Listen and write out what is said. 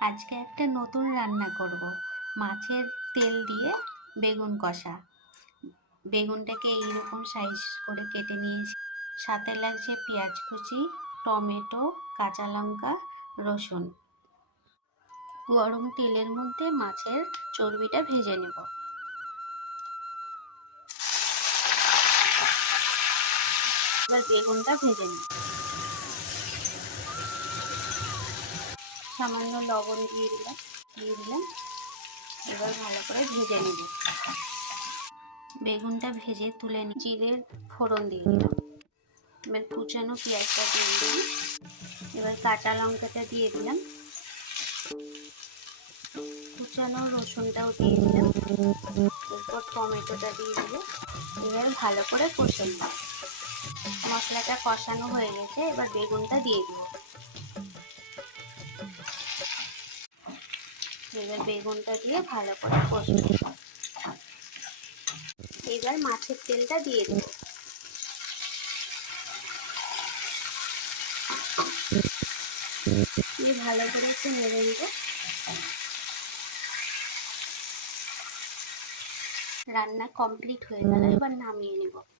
আজকে একটা নতুন রান্না করব, মাছের তেল দিয়ে বেগুন কষা। বেগুনটাকে এইরকম সাইজ করে কেটে নিয়েছি। সাথে লাগছে পেঁয়াজ কুচি, টমেটো, কাঁচা লঙ্কা, রসুন। গরম তেলের মধ্যে মাছের চর্বিটা ভেজে নেব। এবার বেগুনটা ভেজে নেব। সামান্য লবণ দিয়ে দিলাম। এবার ভালো করে ভেজে নেব। বেগুনটা ভেজে তুলে জিরের ফোড়ন দিয়ে দিলাম। এবার কুচানো পেঁয়াজটা দিয়ে দিলাম। এবার কাঁচা লঙ্কাটা দিয়ে দিলাম। কুচানো রসুনটাও দিয়ে দিলাম। এরপর টমেটোটা দিয়ে দিলাম। এবার ভালো করে কষে নিলাম। মশলাটা কষানো হয়ে গেছে, এবার বেগুনটা দিয়ে দিব। এবার বেগুনটা দিয়ে ভালো করে কষবো। এবার মাছের তেলটা দিয়ে দেব। দিয়ে ভালো করে একটু নেড়ে নেব। রান্না কমপ্লিট হয়ে গেল, এবার নামিয়ে নেব।